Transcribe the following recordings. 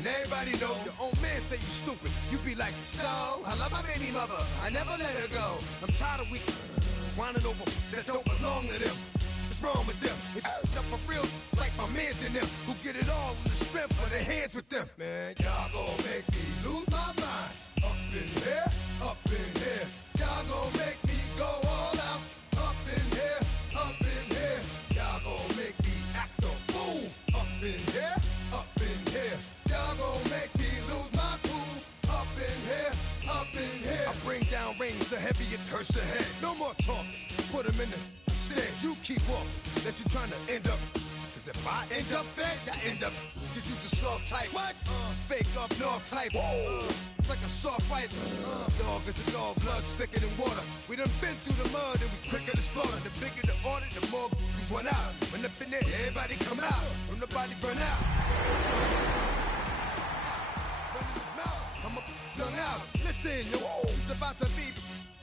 And everybody know your own man say you stupid. You be like, so, I love my baby mother. I never let her go. I'm tired of weak whining over that don't belong to them. What's wrong with them? They up for real like my mans in them who get it all in the strength of their hands with them. Man, y'all gon' make me lose my mind. Up in here, up in here. Y'all gon' make me go all out. Up in here, up in here. Y'all gon' make me act a fool. Up in here, up in here. Y'all gon' make me lose my cool. Up in here, up in here. I bring down rain so heavy it hurts the head. No more talking. Put them in the stand. You keep walking. That you trying to end up. Cause if I end up fed, I end up. Cause you just soft type. What? Fake up north type. It's like a soft fight. Dog is a dog. Blood's thicker than water. We done been through the mud and we quicker to slaughter. The bigger the order, the more we run out. When up in there, everybody come out. When the body burn out. I'm a young out. Listen, yo, it's about to be.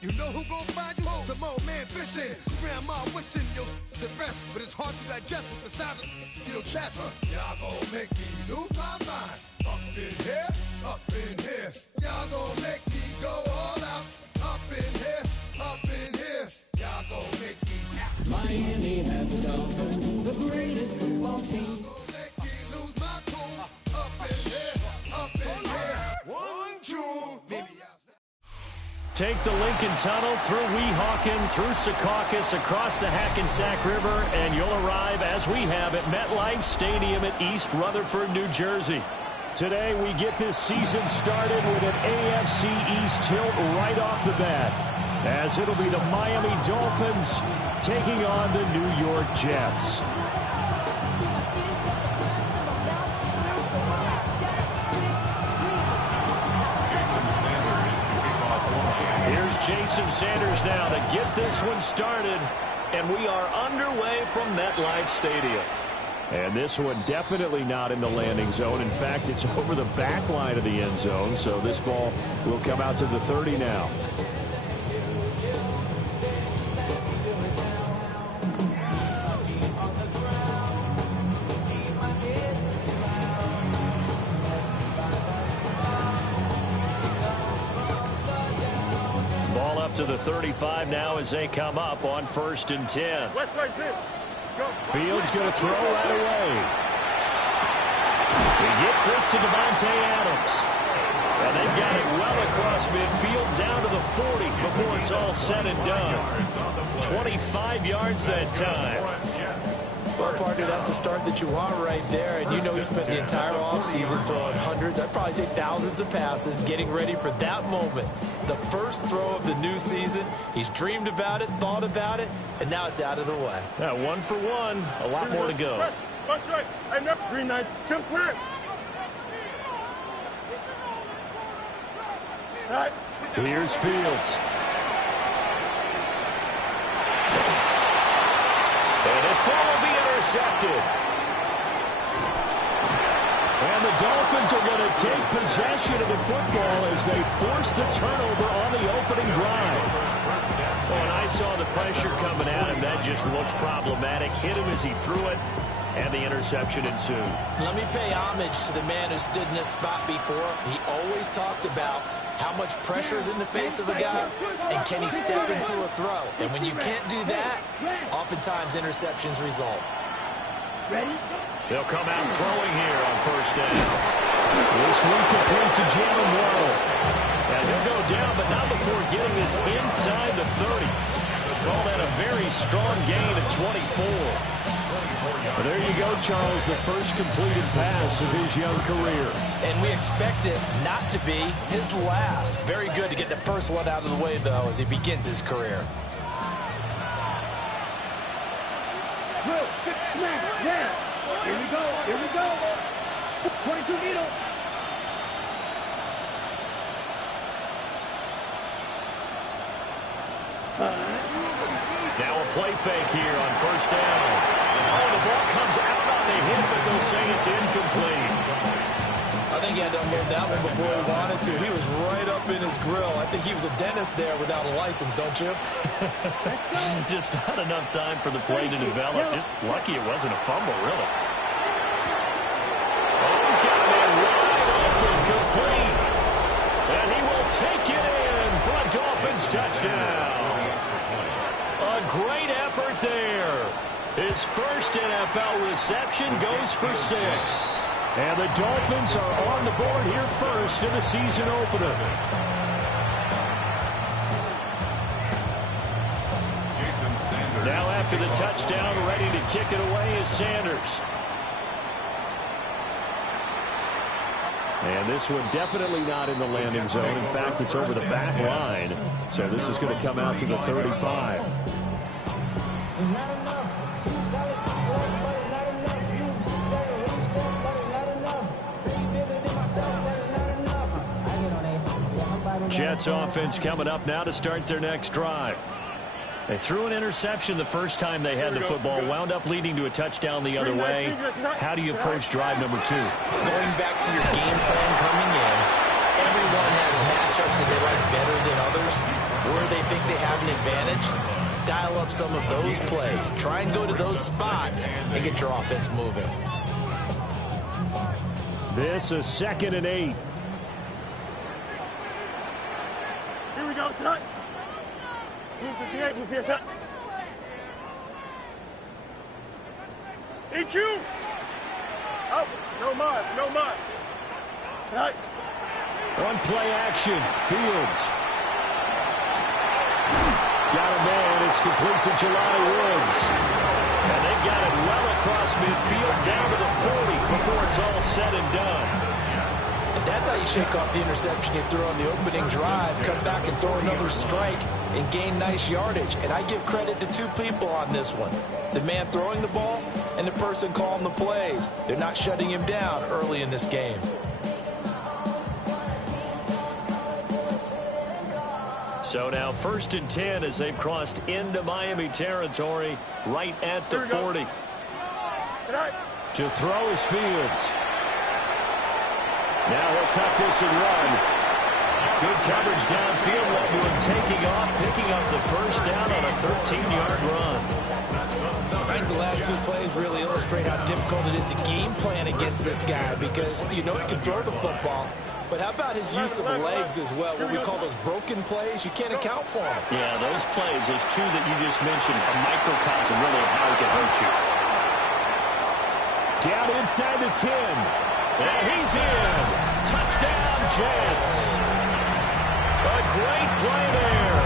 You know who gon' find you? Some old man fishing. Grandma wishing you the best, but it's hard to digest with the sound of your chest. Y'all gon' make me lose my mind. Up in here, up in here. Y'all gon' make me go all out. Up in here, up in here. Y'all gon' make me act. Miami has a Dolphins, the greatest football team. Y'all gon' make me lose my cool. Up in here, up in here. 1, 2, maybe outside. Take the Lincoln Tunnel through Weehawken, through Secaucus, across the Hackensack River, and you'll arrive, as we have, at MetLife Stadium at East Rutherford, New Jersey. Today, we get this season started with an AFC East tilt right off the bat, as it'll be the Miami Dolphins taking on the New York Jets. Here's Jason Sanders now to get this one started, and we are underway from MetLife Stadium. And this one definitely not in the landing zone. In fact, it's over the back line of the end zone, so this ball will come out to the 30 now. Ball up to the 35 now as they come up on 1st and 10. Fields going to throw right away. He gets this to Devontae Adams. And they've got it well across midfield down to the 40 before it's all said and done. 25 yards that time. Well, partner, that's the start that you want right there. And you know he spent the entire offseason throwing hundreds, I'd probably say thousands of passes, getting ready for that moment. The first throw of the new season. He's dreamed about it, thought about it, and now it's out of the way. Now, 1 for 1, a lot more to go. Watch right. And up. Green 9. Chip slant. Here's Fields. And this throw will be intercepted. And the Dolphins are going to take possession of the football as they force the turnover on the opening drive. Oh, and I saw the pressure coming at him. That just looked problematic. Hit him as he threw it, and the interception ensued. Let me pay homage to the man who stood in this spot before. He always talked about how much pressure is in the face of a guy, and can he step into a throw? And when you can't do that, oftentimes interceptions result. They'll come out throwing here on 1st down. This one complete to Jalen Waddle. And he'll go down, but not before getting this inside the 30. Call that a very strong gain of 24. Well, there you go, Charles, the first completed pass of his young career. And we expect it not to be his last. Very good to get the first one out of the way, though, as he begins his career. Here we go. Here we go. 22 needle. Now a play fake here on 1st down. Oh, the ball comes out on the hit, but they'll say it's incomplete. I think he had to unload that one before he wanted to. He was right up in his grill. I think he was a dentist there without a license, don't you? Just not enough time for the play to develop. Just lucky it wasn't a fumble, really. Oh, he's got a man wide right there. His first NFL reception goes for 6. And the Dolphins are on the board here first in the season opener. Now after the touchdown, ready to kick it away is Sanders. And this one definitely not in the landing zone. In fact, it's over the back line. So this is going to come out to the 35. Jets offense coming up now to start their next drive. They threw an interception the first time they had the football, wound up leading to a touchdown the other way. How do you approach drive number 2? Going back to your game plan coming in, everyone has matchups that they like better than others. Where they think they have an advantage, dial up some of those plays. Try and go to those spots and get your offense moving. This is 2nd and 8. Here we go, son. Move 58, move here, son. EQ! Oh, no mas, no mas. Son. One play action. Fields. Got a man. It's complete to Jelani Woods. And they've got it well across midfield down to the 40 before it's all said and done. And that's how you shake off the interception you threw on the opening drive, come back and throw another strike and gain nice yardage. And I give credit to 2 people on this one. The man throwing the ball and the person calling the plays. They're not shutting him down early in this game. So now 1st and 10 as they've crossed into Miami territory right at the 40. To throw is Fields. Now he'll tuck this and run. Good coverage downfield. What you are taking off, picking up the first down on a 13-yard run. I think the last 2 plays really illustrate how difficult it is to game plan against this guy because you know he can throw the football. But how about his use of legs as well? What we call those broken plays, you can't account for them. Yeah, those plays, those 2 that you just mentioned, a microcosm really of how he can hurt you. Down inside the 10. And he's in. Touchdown, Jets. A great play there.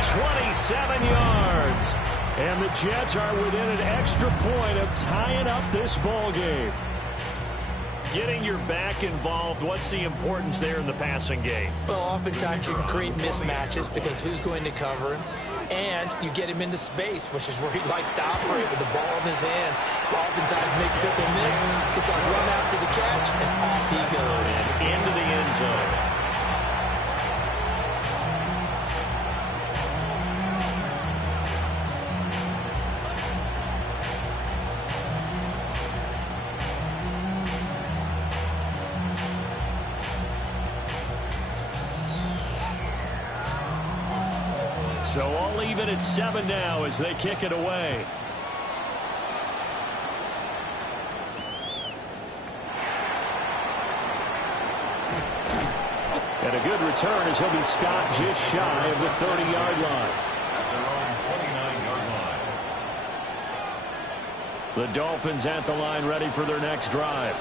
27 yards. And the Jets are within an extra point of tying up this ball game. Getting your back involved, what's the importance there in the passing game? Well, oftentimes you can create mismatches because who's going to cover him? And you get him into space, which is where he likes to operate with the ball in his hands. Oftentimes makes people miss, gets that run after the catch, and off he goes. And into the end zone. So all even at 7 now as they kick it away. And a good return as he'll be stopped just shy of the 30-yard line. At their own 29-yard line. The Dolphins at the line ready for their next drive.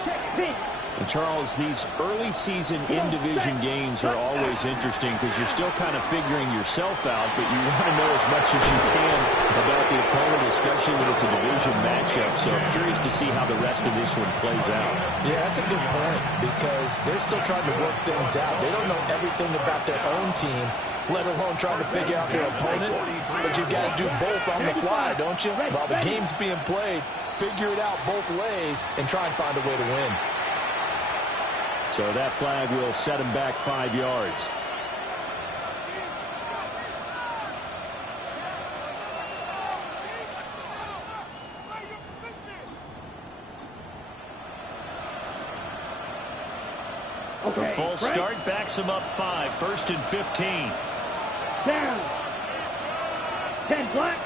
And Charles, these early season in-division games are always interesting because you're still kind of figuring yourself out, but you want to know as much as you can about the opponent, especially when it's a division matchup. So I'm curious to see how the rest of this one plays out. Yeah, that's a good point because they're still trying to work things out. They don't know everything about their own team, let alone trying to figure out their opponent. But you've got to do both on the fly, don't you? While the game's being played, figure it out both ways and try and find a way to win. So that flag will set him back 5 yards. Okay, The full start backs him up 5, 1st and 15. Down. 10 black.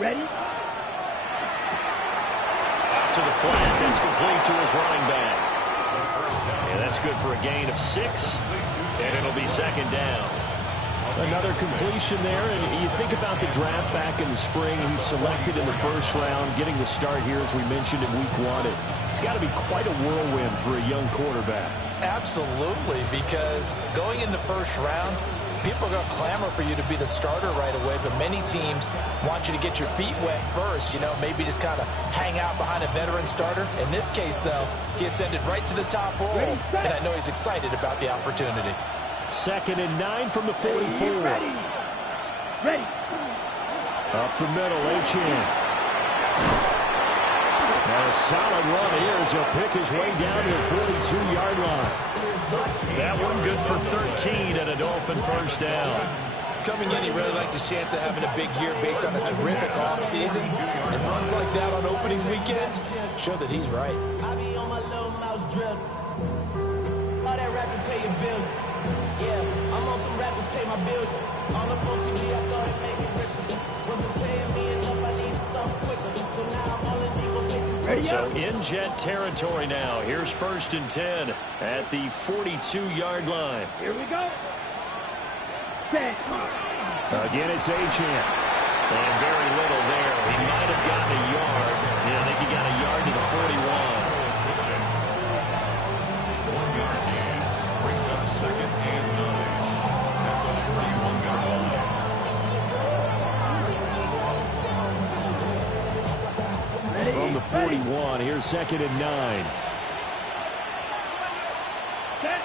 Ready? out to the flat. That's complete to his running back. And that's good for a gain of 6. And it'll be second down. Another completion there, and you think about the draft back in the spring. He's selected in the first round, getting the start here, as we mentioned, in week 1. It's got to be quite a whirlwind for a young quarterback. Absolutely, because going in the first round, people are going to clamor for you to be the starter right away, but many teams want you to get your feet wet first, maybe just kind of hang out behind a veteran starter. In this case, though, he ascended right to the top role, and I know he's excited about the opportunity. 2nd and 9 from the 44. Ready. Up the middle, Etienne. And a solid run here as he'll pick his way down to the 42-yard line. That one good for 13 and a Dolphin first down. Coming in, he really liked his chance of having a big year based on a terrific offseason. And runs like that on opening weekend show that he's right. I be on my little mouse drill. All that rapping pay your bills. Yeah, I'm on some rappers pay my bills. All up on TV, I thought it made me richer. Wasn't paying me enough, I needed something quicker. So now I'm all in legal places. So in jet territory now. Here's 1st and 10 at the 42-yard line. Here we go. Set. Again, it's Etienne. And very little there. He might have gotten a yard. Yeah, I think he got a yard to the 41. From the 41, here's 2nd and 9. Set.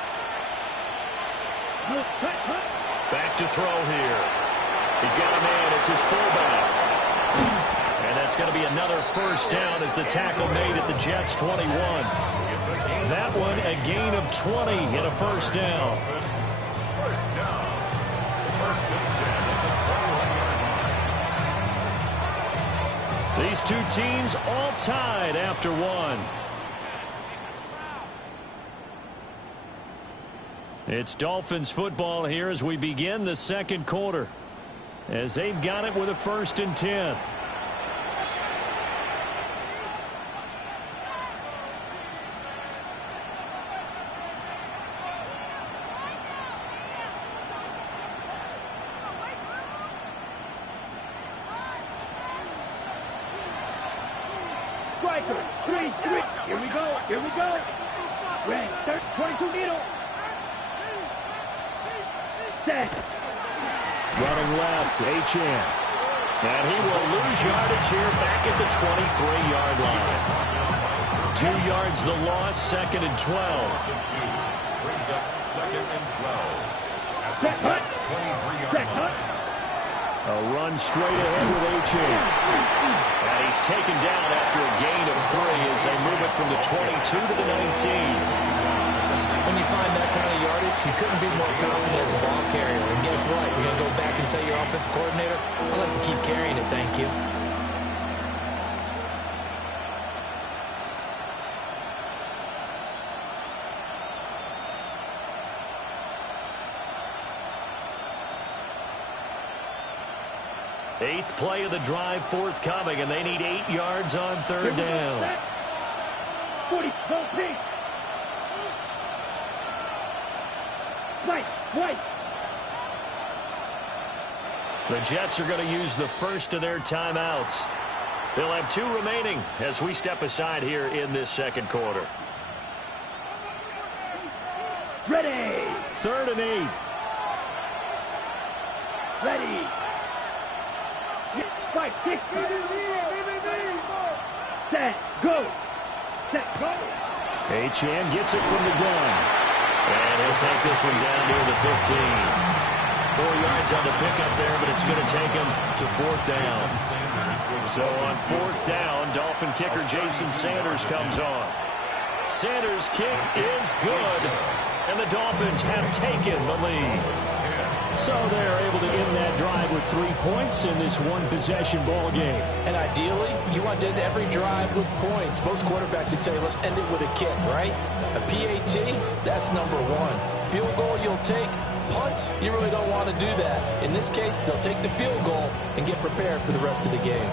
Cut. Back to throw here. He's got a man. It's his fullback. And that's going to be another first down as the tackle made at the Jets' 21. That one, a gain of 20 in a first down. First down. 1st and 10 at the 21-yard line. These two teams all tied after one. It's Dolphins football here as we begin the second quarter, as they've got it with a 1st and 10. Striker. 3. Here we go. Red. 22 needle. Set. Running left, Etienne. And he will lose yardage here back at the 23-yard line. 2 yards the loss, 2nd and 12. Brings up 2nd and 12. At the Jets' 23-yard line. A run straight ahead with Etienne. And he's taken down after a gain of 3 as they move it from the 22 to the 19. When you find that kind of yardage, you couldn't be more confident as a ball carrier. And guess what? You're going to go back and tell your offensive coordinator, I'd like to keep carrying it, thank you. Eighth play of the drive forthcoming, and they need 8 yards on 3rd down. 40. Go pink. White. The Jets are going to use the first of their timeouts. They'll have 2 remaining as we step aside here in this second quarter. Ready. 3rd and 8. Ready. 5, 6. Set. Go. Etienne gets it from the gun. And he'll take this one down near the 15. 4 yards on the pickup there, but it's going to take him to 4th down. So on 4th down, Dolphin kicker Jason Sanders comes on. Sanders' kick is good, and the Dolphins have taken the lead. So they're able to end that drive with 3 points in this one-possession ball game. And ideally, you want to end every drive with points. Most quarterbacks would tell you, let's end it with a kick, right? A PAT, that's number 1. Field goal you'll take. Punts, you really don't want to do that. In this case, they'll take the field goal and get prepared for the rest of the game.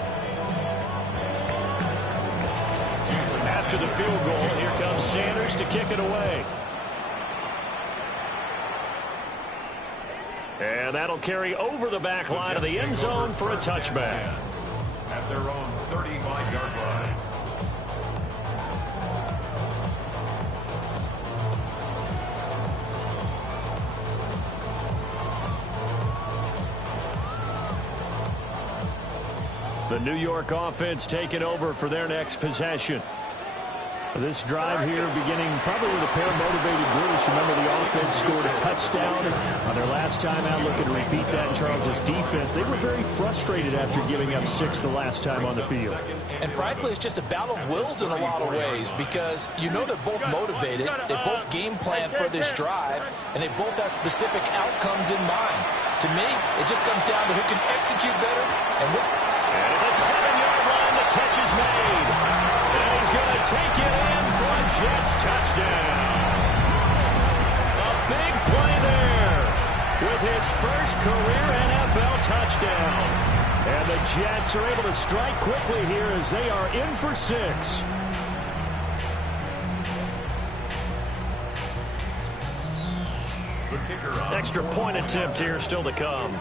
after the field goal. Here comes Sanders to kick it away. And that'll carry over the back line of the end zone for a touchback. At their own 35-yard line. The New York offense taking over for their next possession. This drive here beginning probably with a pair of motivated groups. Remember, the offense scored a touchdown on their last time out. Looking to repeat that in Charles' defense. They were very frustrated after giving up 6 the last time on the field. And frankly, it's just a battle of wills in a lot of ways because you know they're both motivated. They both game plan for this drive, and they both have specific outcomes in mind. To me, it just comes down to who can execute better and what. And at the 7-yard line, the catch is made. And he's going to take it in for a Jets touchdown. A big play there with his first career NFL touchdown. And the Jets are able to strike quickly here as they are in for 6. Extra point attempt here still to come.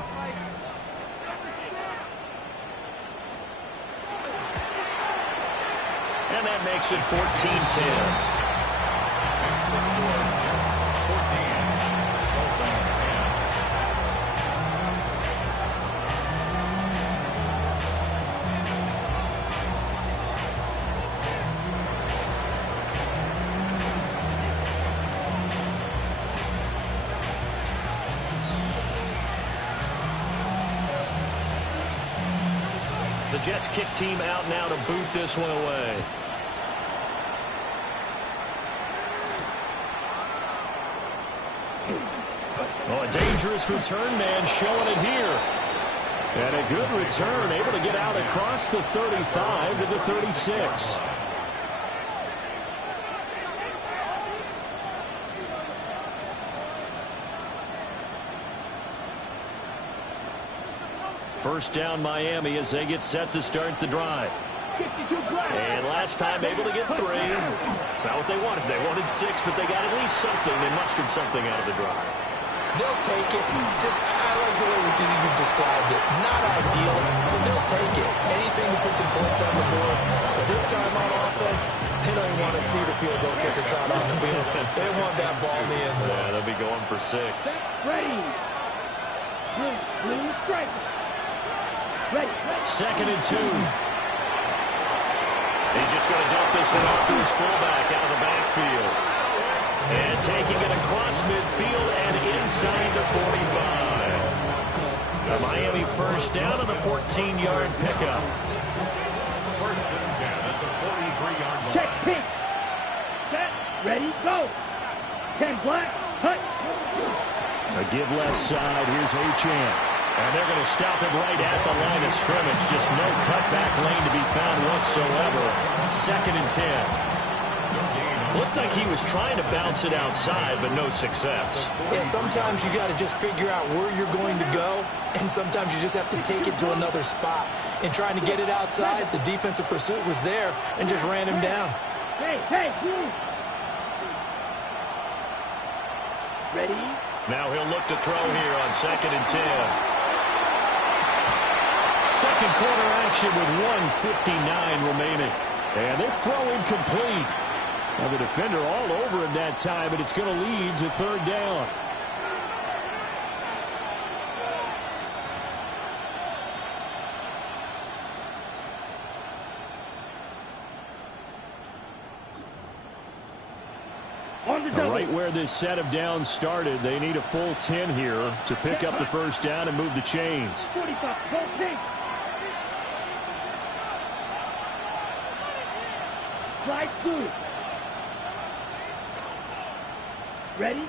And that makes it 14-10. That's the score. Jets 14. Dolphins 10. The Jets kick team out now to boot this one away. Oh, a dangerous return man showing it here. And a good return, able to get out across the 35 to the 36. First down Miami as they get set to start the drive. And last time able to get 3. It's not what they wanted. They wanted 6, but they got at least something. They mustered something out of the drive. They'll take it. I like the way you described it. Not ideal, but they'll take it. Anything to put some points on the board. But this time on offense, they don't even want to see the field goal kicker trot on the field. They want that ball in the end zone. Yeah, they'll be going for 6. Ready. Blue strike. Ready. 2nd and 2. He's just going to dump this one off to his fullback out of the backfield. And taking it across midfield and inside the 45. A Miami first down on the 14-yard pickup.1st and 10 at the 43-yard line. Check pink. Set. Ready. Go. 10 black. Hut. A give left side. Here's Achane. And they're going to stop him right at the line of scrimmage. Just no cutback lane to be found whatsoever. 2nd and 10. Looked like he was trying to bounce it outside, but no success. Yeah, sometimes you got to just figure out where you're going to go, and sometimes you just have to take it to another spot. In trying to get it outside, the defensive pursuit was there and just ran him down. Hey. Ready. Now he'll look to throw here on 2nd and 10. Second quarter action with 1:59 remaining. And this throw incomplete. Now the defender all over him that time, but it's going to lead to 3rd down. Right where this set of downs started, they need a full 10 here to pick up the first down and move the chains. 45. Go pink. Slide through. Ready?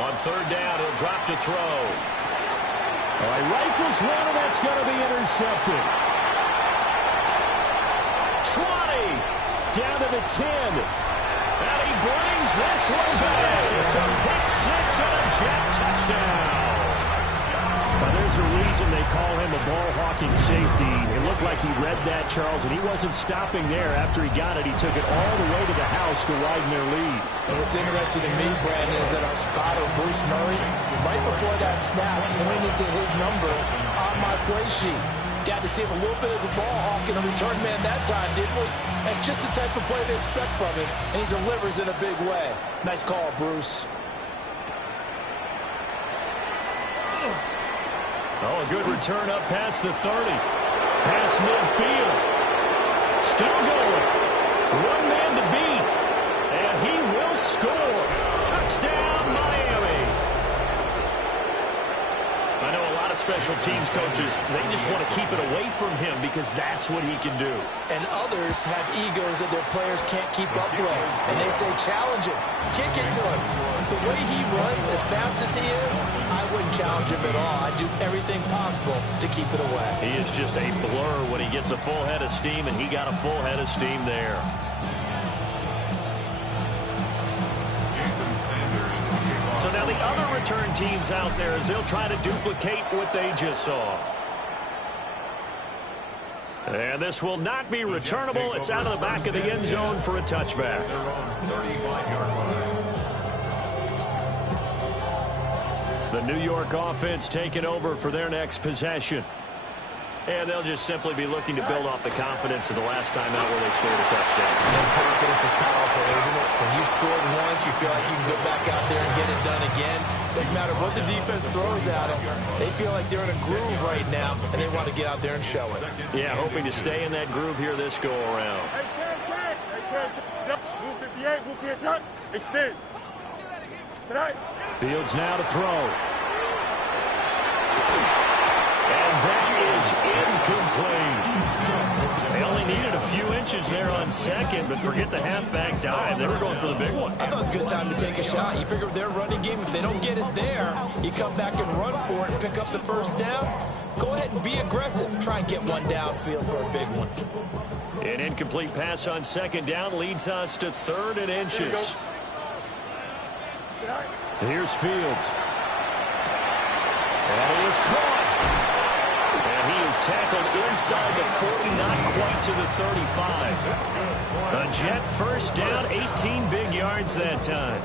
On 3rd down, he'll drop to throw. All right, rifles one, and that's going to be intercepted. 20 down to the 10. And he brings this one back. It's a pick 6 and a Jet touchdown. Now there's a reason reason they call him a ball-hawking safety. It looked like he read that, Charles, and he wasn't stopping there. After he got it, he took it all the way to the house to widen their lead. And what's interesting to me, Brandon, is that our spotter, Bruce Murray, right before that snap, pointed to his number on my play sheet. Got to see him a little bit as a ball hawk and a return man that time, didn't we? That's just the type of play they expect from him, and he delivers in a big way. Nice call, Bruce. Oh, a good return up past the 30. Past midfield. Still going. One man to beat. And he will score. Touchdown, Miami. I know a lot of special teams coaches, they just want to keep it away from him because that's what he can do. And others have egos that their players can't keep up with. And they say, challenge him. Kick it to him. The way he runs as fast as he is, I wouldn't challenge him at all. I'd do everything possible to keep it away. He is just a blur when he gets a full head of steam, and he got a full head of steam there. So now the other return teams out there as they'll try to duplicate what they just saw. And this will not be returnable. It's out of the back of the end zone for a touchback. The New York offense taking over for their next possession. And they'll just simply be looking to build off the confidence of the last time out where they scored a touchdown. And confidence is powerful, isn't it? When you scored once, you feel like you can go back out there and get it done again. Doesn't matter what the defense throws at them. They feel like they're in a groove right now, and they want to get out there and show it. Yeah, hoping to stay in that groove here this go-around. Move 58, move 58, extend. Fields now to throw. And that is incomplete. They only needed a few inches there on second, but forget the halfback dive. They were going for the big one. I thought it was a good time to take a shot. You figure with their running game, if they don't get it there, you come back and run for it and pick up the first down. Go ahead and be aggressive. Try and get one downfield for a big one. An incomplete pass on second down leads us to 3rd and inches. Here's Fields. And he is caught. And he is tackled inside the 40, not quite to the 35. A Jet first down, 18 big yards that time.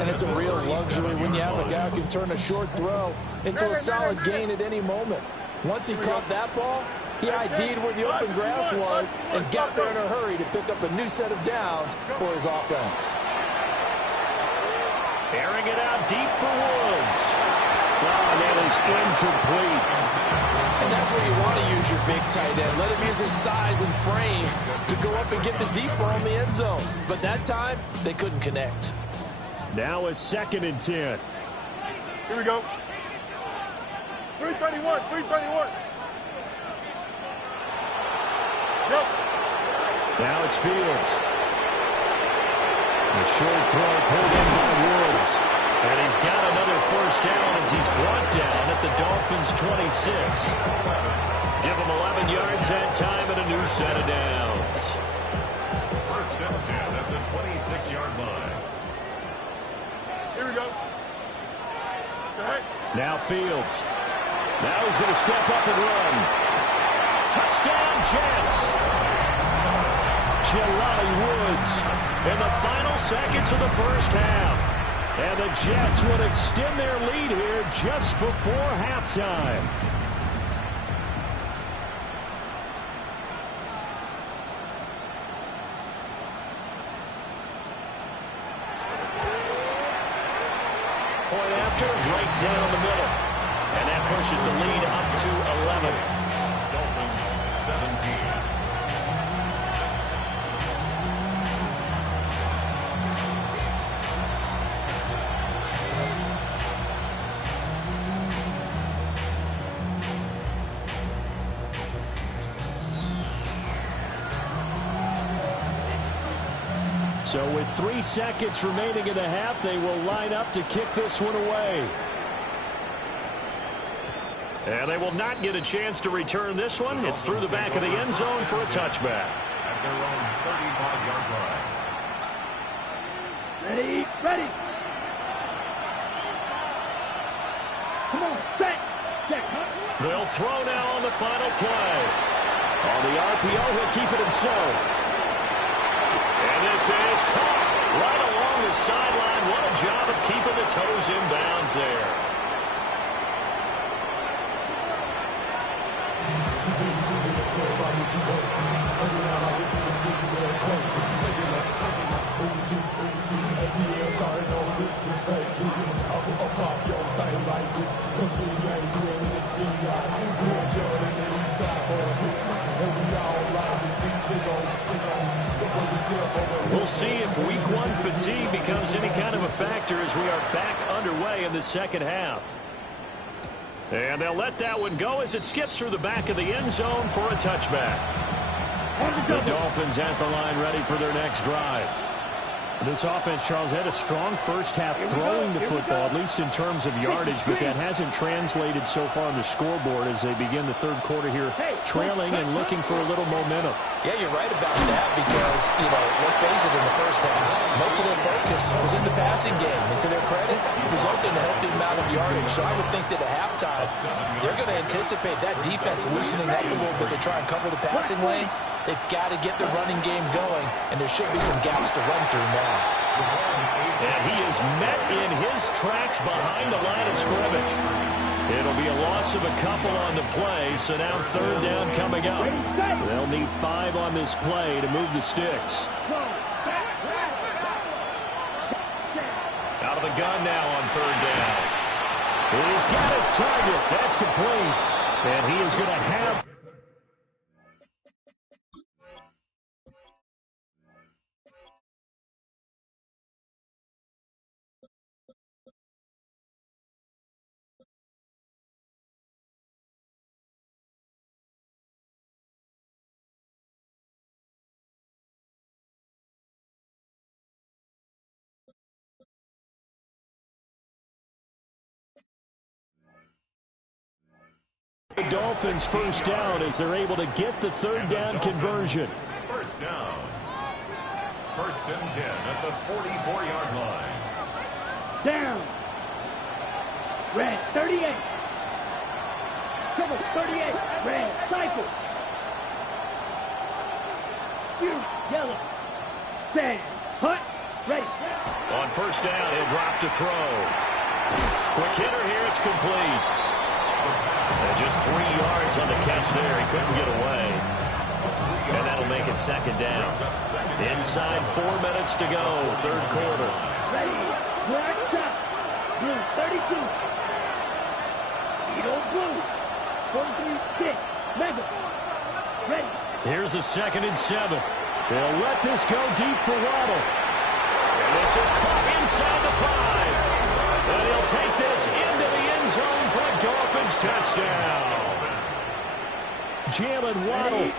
And it's a real luxury when you have a guy who can turn a short throw into a solid gain at any moment. Once he caught that ball, he ID'd where the open grass was and got there in a hurry to pick up a new set of downs for his offense. Airing it out deep for Woods. Oh, that is incomplete. And that's where you want to use your big tight end. Let him use his size and frame to go up and get the deep ball in the end zone. But that time, they couldn't connect. Now a 2nd and 10. Here we go. 331, 331. Yep. Now it's Fields. A short throw pulled in by Woods. And he's got another first down as he's brought down at the Dolphins' 26. Give him 11 yards that time and a new set of downs. 1st and 10 at the 26-yard line. Here we go. Now Fields. Now he's going to step up and run. Touchdown, Jets. Jelani Woods in the final seconds of the first half. And the Jets will extend their lead here just before halftime. Point after, right down the middle. And that pushes the lead up to 11. Dolphins 17. So with 3 seconds remaining in the half, they will line up to kick this one away. And they will not get a chance to return this one. It's through the back of the end zone for a touchback. At their own 35-yard line. Ready, ready. Come on, set. They'll throw now on the final play. On the RPO, he'll keep it himself. And this is caught right along the sideline. What a job of keeping the toes in bounds there. We'll see if week one fatigue becomes any kind of a factor as we are back underway in the second half. And they'll let that one go as it skips through the back of the end zone for a touchback. The Dolphins at the line ready for their next drive. This offense, Charles, had a strong first half throwing the football, at least in terms of yardage, but that hasn't translated so far on the scoreboard as they begin the third quarter here, trailing and looking for a little momentum. Yeah, you're right about that because, let's face it, in the first half, most of their focus was in the passing game. And to their credit, it resulted in a healthy amount of yardage. So I would think that at halftime, they're going to anticipate that defense loosening up a little bit to try and cover the passing lanes. They've got to get the running game going, and there should be some gaps to run through now. And he is met in his tracks behind the line of scrimmage. It'll be a loss of a couple on the play, so now third down coming up. They'll need 5 on this play to move the sticks. Out of the gun now on third down. He's got his target. That's complete. And he is going to have... The Dolphins first down as they're able to get the third down conversion. First down. First and 10 at the 44-yard line. Down. Red, 38. Triple, 38. Red, cycle. Yellow. Sand. Hunt. Ready. On first down, he'll drop to throw. Quick hitter here, it's complete. And just 3 yards on the catch there. He couldn't get away. And that'll make it second down. Inside 4 minutes to go, third quarter. Ready. Black top. Blue, 32. Edo blue. 43-6. Mega. Ready. Here's a 2nd and 7. They'll let this go deep for Waddle. And this is caught inside the 5. And he'll take this into the end zone for a Dolphins touchdown. Jalen Waddle,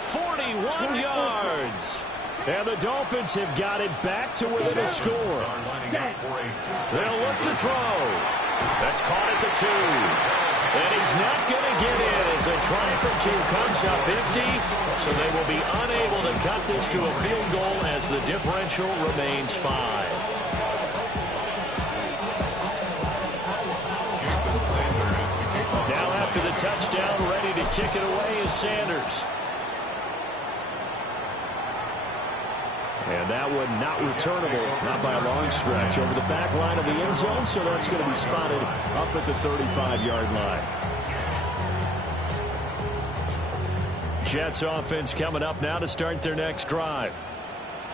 41 yards. And the Dolphins have got it back to within a score. They'll look to throw. That's caught at the 2. And he's not going to get in as a try for 2 comes up empty. So they will be unable to cut this to a field goal as the differential remains 5. Now after the touchdown, ready to kick it away is Sanders. And that one not returnable, not by a long stretch, over the back line of the end zone, so that's going to be spotted up at the 35-yard line. Jets offense coming up now to start their next drive.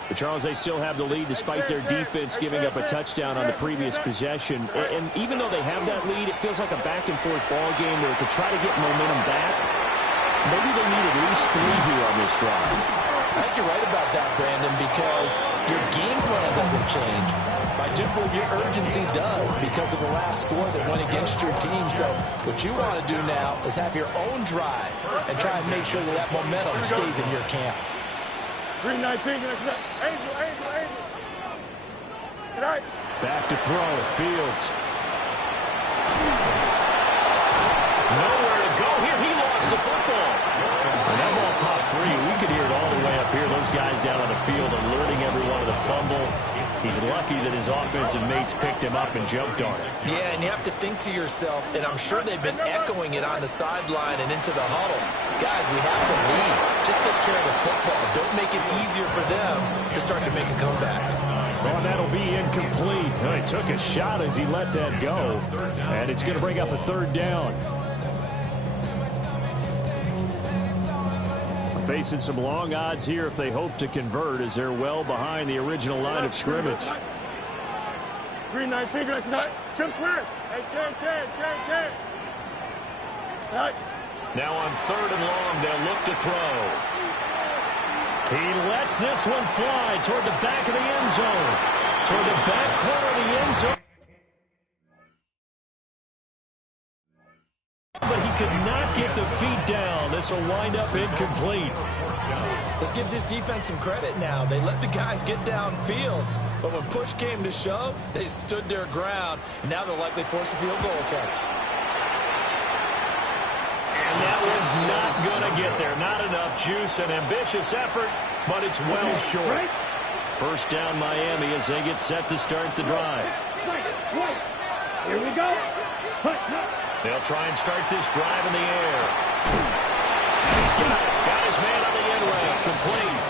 But Charles, they still have the lead despite their defense giving up a touchdown on the previous possession. And even though they have that lead, it feels like a back-and-forth ball game where to try to get momentum back, maybe they need at least 3 here on this drive. I think you're right about that, Brandon, because your game plan doesn't change. I do believe your urgency does because of the last score that went against your team. So what you want to do now is have your own drive and try and make sure that that momentum stays in your camp. 319, Angel. Good night. Back to throw, Fields. Nowhere to go here. He lost the football. And that ball popped free. We could hear it all the way up here. Those guys down on the field alerting everyone of the fumble. He's lucky that his offensive mates picked him up and jumped on it. Yeah, and you have to think to yourself, and I'm sure they've been echoing it on the sideline and into the huddle. Guys, we have to lead. Just take care of the football. Don't make it easier for them to start to make a comeback. Well, that'll be incomplete. He took a shot as he let that go, and it's going to bring up a third down. Facing some long odds here if they hope to convert, as they're well behind the original line of scrimmage. 3-9 finger, Chip slip. Hey, Ken. Now on 3rd and long, they'll look to throw. He lets this one fly toward the back of the end zone. Toward the back corner of the end zone. But he could not get the feet down. This will wind up incomplete. Let's give this defense some credit now. They let the guys get downfield, but when push came to shove, they stood their ground, and now they'll likely force a field goal attempt. And that one's not going to get there. Not enough juice. An ambitious effort, but it's well short. First down, Miami, as they get set to start the drive. Here we go. They'll try and start this drive in the air. And he's got his man on the end way, complete.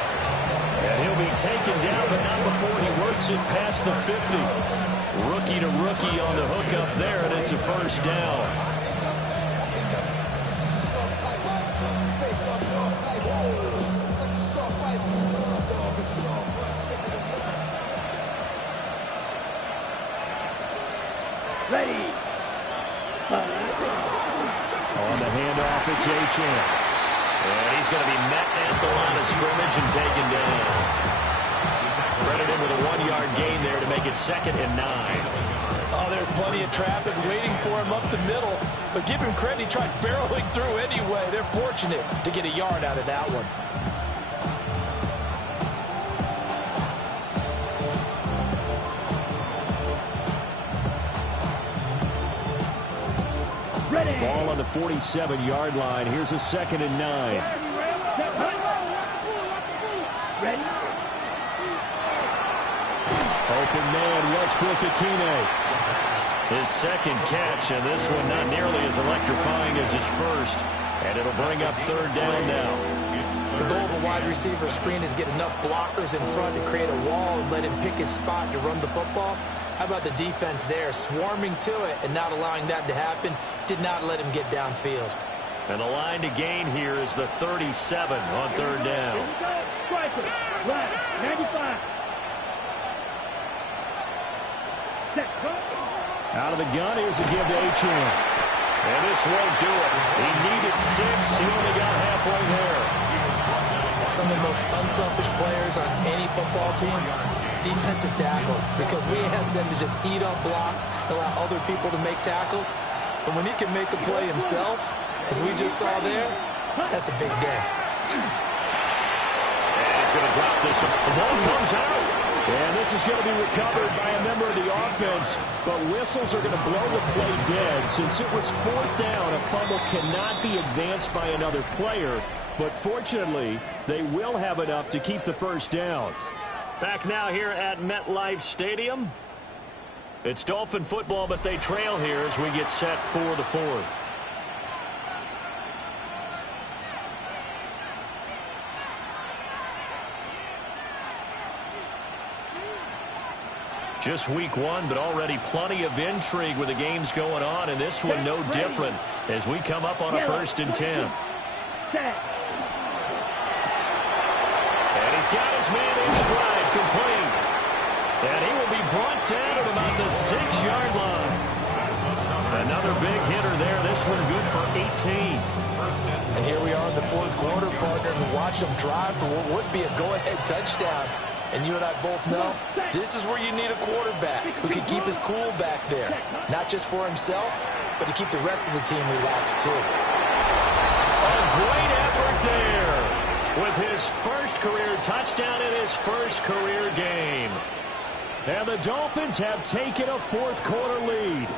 And he'll be taken down, but not before he works it past the 50. Rookie to rookie on the hook up there, and it's a first down. Ready. On the handoff, it's Achane. And he's going to be met at the line of scrimmage and taken down. Credit him with a 1-yard gain there to make it 2nd and 9. Oh, there's plenty of traffic waiting for him up the middle. But give him credit, he tried barreling through anyway. They're fortunate to get a yard out of that one. Ball on the 47-yard line. Here's a 2nd and 9. Ready. Open man, Westbrook-Ikhine. His 2nd catch, and this one not nearly as electrifying as his first. And it'll bring up 3rd down now. The goal of a wide receiver screen is get enough blockers in front to create a wall and let him pick his spot to run the football. How about the defense there, swarming to it and not allowing that to happen? Did not let him get downfield. And the line to gain here is the 37 on 3rd down. Striker, right, 95. Out of the gun, here's a give to Achane. And this won't do it. He needed 6. He only got halfway there. Some of the most unselfish players on any football team, defensive tackles, because we ask them to just eat up blocks, allow other people to make tackles. But when he can make a play himself, as we just saw there, that's a big day. And he's going to drop this one. The ball comes out. And this is going to be recovered by a member of the offense. But whistles are going to blow the play dead. Since it was 4th down, a fumble cannot be advanced by another player. But fortunately, they will have enough to keep the first down. Back now here at MetLife Stadium. It's Dolphin football, but they trail here as we get set for the 4th. Just week 1, but already plenty of intrigue with the games going on, and this one no different as we come up on a 1st and 10. And he's got his man in stride, complete. And he will be brought down at about the 6-yard line. Another big hitter there. This one good for 18. And here we are in the 4th quarter, partner, and watch them drive for what would be a go-ahead touchdown. And you and I both know this is where you need a quarterback who can keep his cool back there. Not just for himself, but to keep the rest of the team relaxed, too. A great effort there with his first career touchdown in his first career game. And the Dolphins have taken a 4th quarter lead.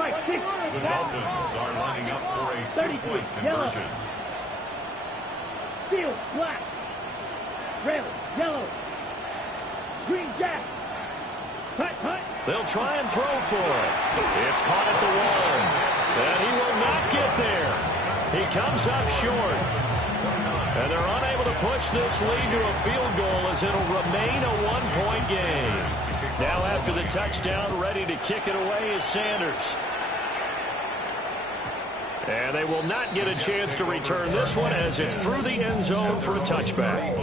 The Dolphins are lining up for a 2-point conversion. Field, black. Red, yellow. Green jack. They'll try and throw for it. It's caught at the wall. And he will not get there. He comes up short. And they're unable to push this lead to a field goal as it'll remain a one-point game. Now after the touchdown, ready to kick it away is Sanders. And they will not get a chance to return this one as it's through the end zone for a touchback.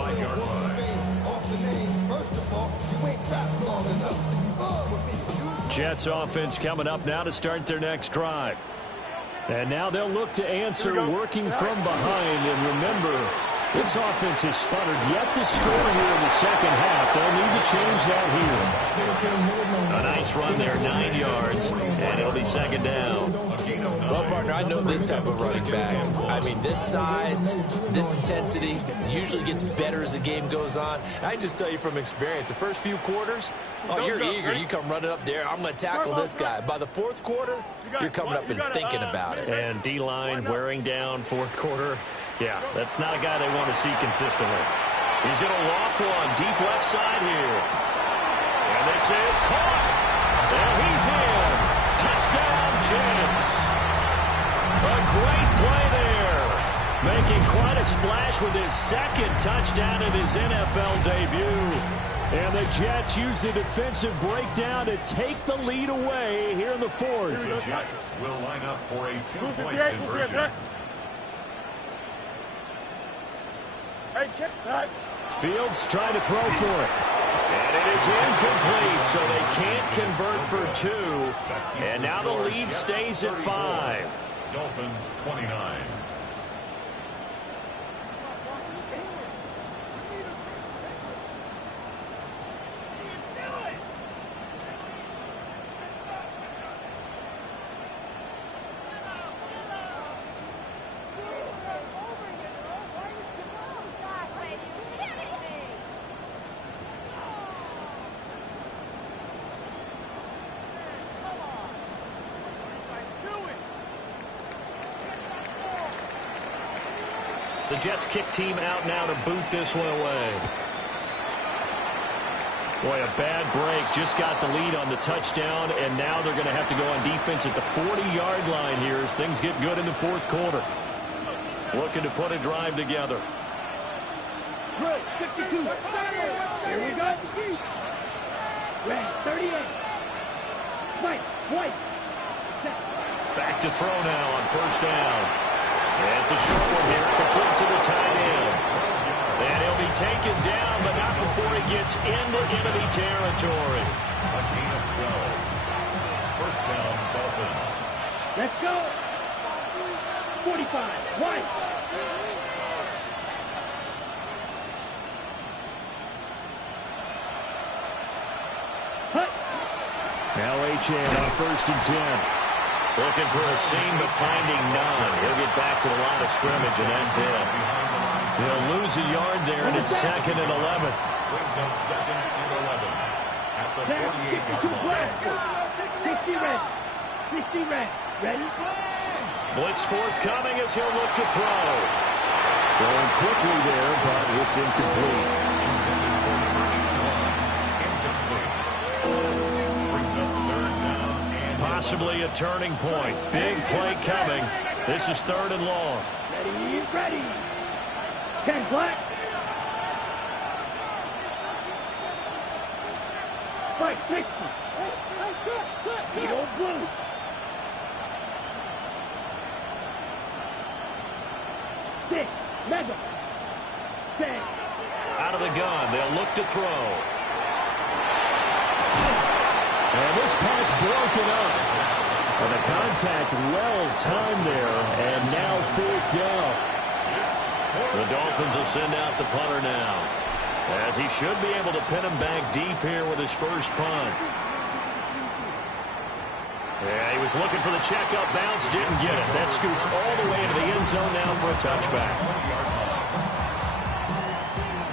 Jets offense coming up now to start their next drive. And now they'll look to answer working from behind. And remember, this offense has sputtered yet to score here in the second half. They'll need to change that here. A nice run there, 9 yards, and it'll be second down. Well, partner, I know this type of running back. I mean, this size, this intensity usually gets better as the game goes on. I just tell you from experience, the first few quarters, you're eager. You come running up there, I'm going to tackle this guy. By the fourth quarter, you're coming up and thinking about it. And D-line wearing down fourth quarter. Yeah, that's not a guy they want to see consistently. He's going to loft one deep left side here. And this is caught. And he's in. Touchdown, Jets. A great play there. Making quite a splash with his second touchdown in his NFL debut. And the Jets use the defensive breakdown to take the lead away here in the fourth. The Jets will line up for a two-point conversion. Fields trying to throw for it. And it is incomplete, so they can't convert for two. And now the lead stays at 5. Dolphins 29. The Jets kick team out now to boot this one away. Boy, a bad break. Just got the lead on the touchdown, and now they're going to have to go on defense at the 40-yard line here as things get good in the fourth quarter. Looking to put a drive together. Good, 52. Here we go. Red, 38. White. Back to throw now on first down. And it's a short one here, complete to the tight end. And he'll be taken down, but not before he gets into enemy territory. A gain of 12. First down, Dolphins. Let's go. 45. White. Now Achane on first and 10. Looking for a seam, but finding none. He'll get back to the line of scrimmage, and that's it. They'll lose a yard there, and it's second and 11. Brings up second and 11 at the 48-yard line. 60 red. 60 red. Ready? Blitz forthcoming as he'll look to throw. Going quickly there, but it's incomplete. Possibly a turning point. Big play coming. This is third and long. Ready. 10 black. Fight, 60. Tito blue. Six. Mega. 10. Out of the gun. They'll look to throw. And this pass broken up. And the contact well-timed there. And now fourth down. The Dolphins will send out the punter now, as he should be able to pin him back deep here with his first punt. Yeah, he was looking for the checkup bounce, didn't get it. That scoots all the way into the end zone now for a touchback.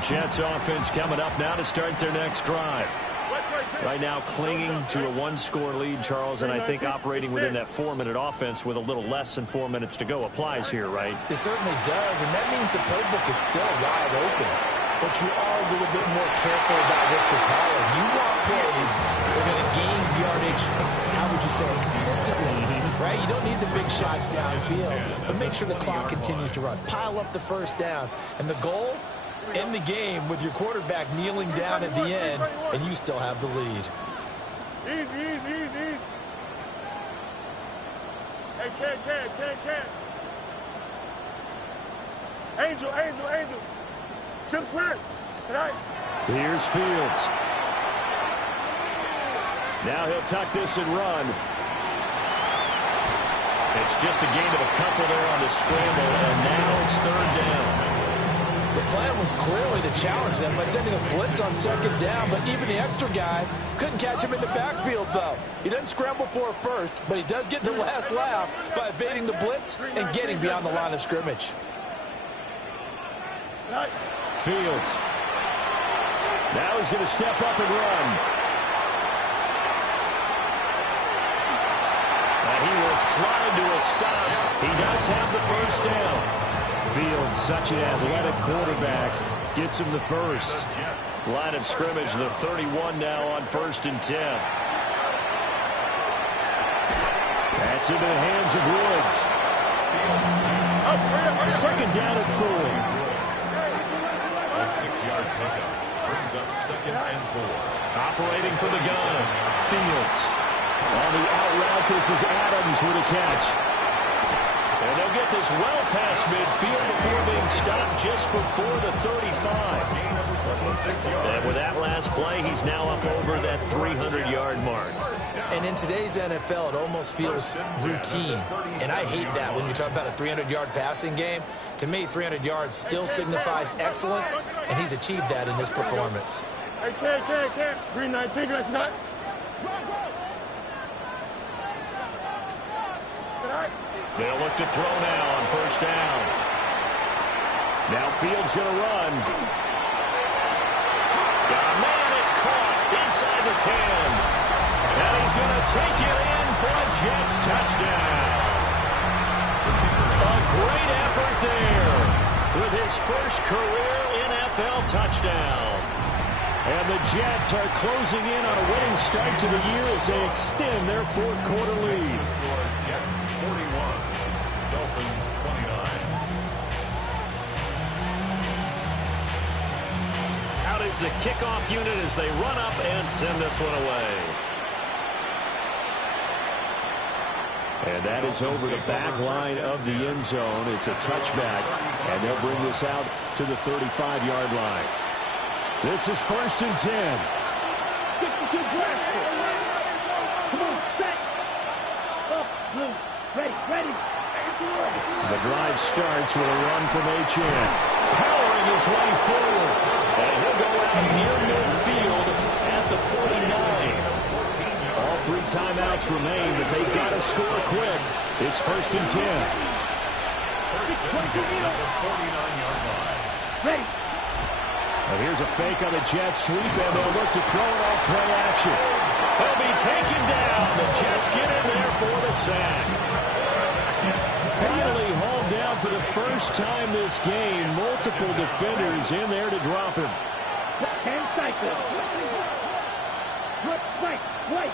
Jets offense coming up now to start their next drive. Right now clinging to a one-score lead, Charles, and I think operating within that 4-minute offense with a little less than 4 minutes to go applies here, right? It certainly does, and that means the playbook is still wide open. but you are a little bit more careful about what you're calling. You want plays that are going to gain yardage, how would you say it, consistently, right? You don't need the big shots downfield, but make sure the clock continues to run. Pile up the first downs. And the goal, end the game with your quarterback kneeling down at the end, and you still have the lead. Easy. Hey, Ken. Angel. Chip slip. Here's Fields. Now he'll tuck this and run. It's just a gain of a couple there on the scramble, and now it's third down. The plan was clearly to challenge them by sending a blitz on second down, but even the extra guys couldn't catch him in the backfield, though. He doesn't scramble for it first, but he does get the last laugh by evading the blitz and getting beyond the line of scrimmage. Fields. Now he's going to step up and run. And he will slide to a stop. He does have the first down. Fields, such an athletic quarterback, gets him the first. Line of scrimmage, the 31 now on 1st and 10. That's into the hands of Woods. Second down at 4. A 6-yard pickup brings up 2nd and 4. Operating for the gun, Fields. On the out route, this is Adams with a catch. And they'll get this well past midfield before being stopped just before the 35. And with that last play, he's now up over that 300-yard mark. And in today's NFL, it almost feels routine. And I hate that when you talk about a 300-yard passing game. To me, 300 yards still signifies excellence, and he's achieved that in this performance. Hey, Ken. Green 19, that's not. They'll look to throw now on 1st down. Now Fields going to run. Got a man, it's caught inside the 10. And he's going to take it in for a Jets touchdown. A great effort there with his first career NFL touchdown. And the Jets are closing in on a winning start to the year as they extend their 4th quarter lead. Jets 41, Dolphins 29. Out is the kickoff unit as they run up and send this one away. And that is over the back line of the end zone. It's a touchback, and they'll bring this out to the 35-yard line. This is 1st and 10. Come on, set. Up, loose. Ready. The drive starts with a run from Achane. Powering his way forward. And he'll go out near midfield at the 49. All 3 timeouts remain, but they've got to score quick. It's 1st and 10. First and 10 at the 49-yard line. Ready. And here's a fake on the Jets sweep, and they'll look to throw it off play action. He'll be taken down. The Jets get in there for the sack. Finally hauled down for the first time this game. Multiple defenders in there to drop him. Hand cycle. Right.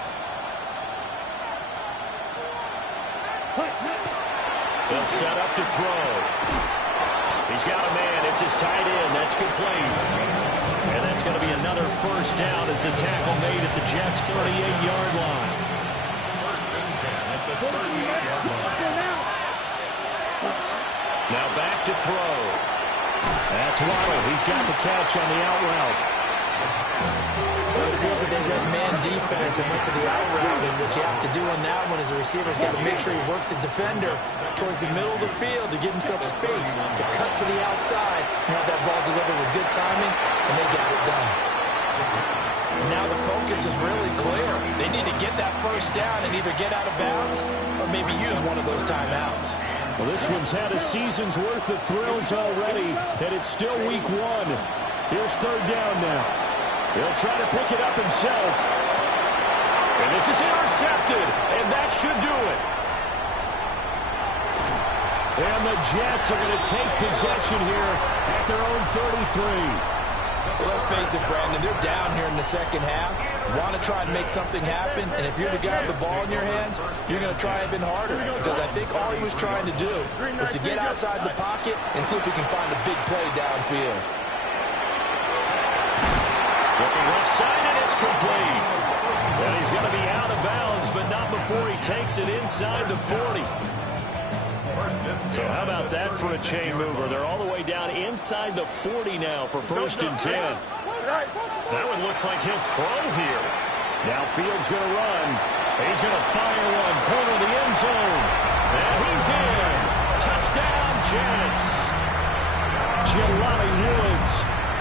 They'll set up to throw. He's got a man. It's his tight end. That's complete. And that's going to be another first down as the tackle made at the Jets' 38-yard line. First and 10 at the 38-yard line. Now back to throw. That's Waddle. He's got the catch on the out route. Well, it appears that they read man defense and went to the out route, and what you have to do on that one is the receiver's got to make sure he works the defender towards the middle of the field to give himself space to cut to the outside and have that ball delivered with good timing, and they got it done. And now the focus is really clear. They need to get that first down and either get out of bounds or maybe use one of those timeouts. Well, this one's had a season's worth of thrills already, and it's still week 1. Here's 3rd down now. He'll try to pick it up himself. And this is intercepted, and that should do it. And the Jets are going to take possession here at their own 33. Well, let's face it, Brandon, they're down here in the second half. Want to try and make something happen, and if you're the guy with the ball in your hands, you're going to try even harder, because I think all he was trying to do was to get outside the pocket and see if he can find a big play downfield. Looking left side, and it's complete. And he's going to be out of bounds, but not before he takes it inside the 40. So how about that for a chain mover? They're all the way down inside the 40 now for 1st and 10. That one looks like he'll throw here. Now Fields going to run. He's going to fire one, corner of the end zone. And he's in. Touchdown, Jets. Jelani Woods,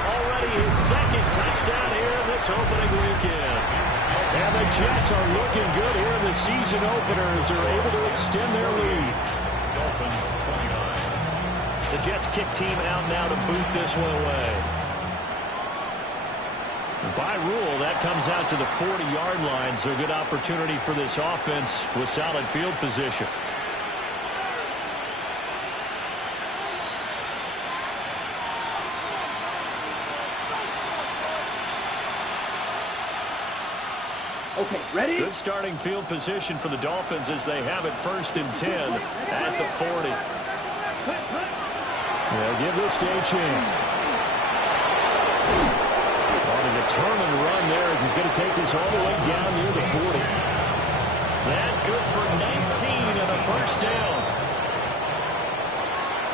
already his 2nd touchdown here in this opening weekend. And the Jets are looking good here in the season openers. They're able to extend their lead. Dolphins 29. The Jets kick team out now to boot this one away. By rule, that comes out to the 40-yard line, so a good opportunity for this offense with solid field position. Okay, ready? Good starting field position for the Dolphins as they have it 1st and 10 at the 40. They'll give this to A-Chain. Turn and run there as he's going to take this all the way down near the 40. That good for 19 and a 1st down.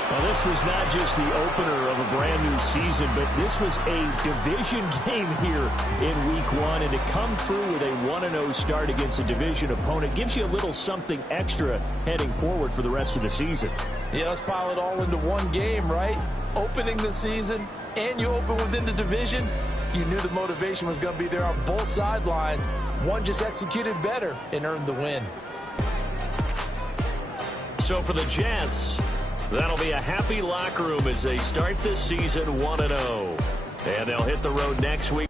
Well, this was not just the opener of a brand new season, but this was a division game here in week 1. And to come through with a 1-0 start against a division opponent gives you a little something extra heading forward for the rest of the season. Yeah, let's pile it all into one game, right? Opening the season, and you open within the division. You knew the motivation was going to be there on both sidelines. One just executed better and earned the win. So for the Jets, that'll be a happy locker room as they start this season 1-0. And they'll hit the road next week.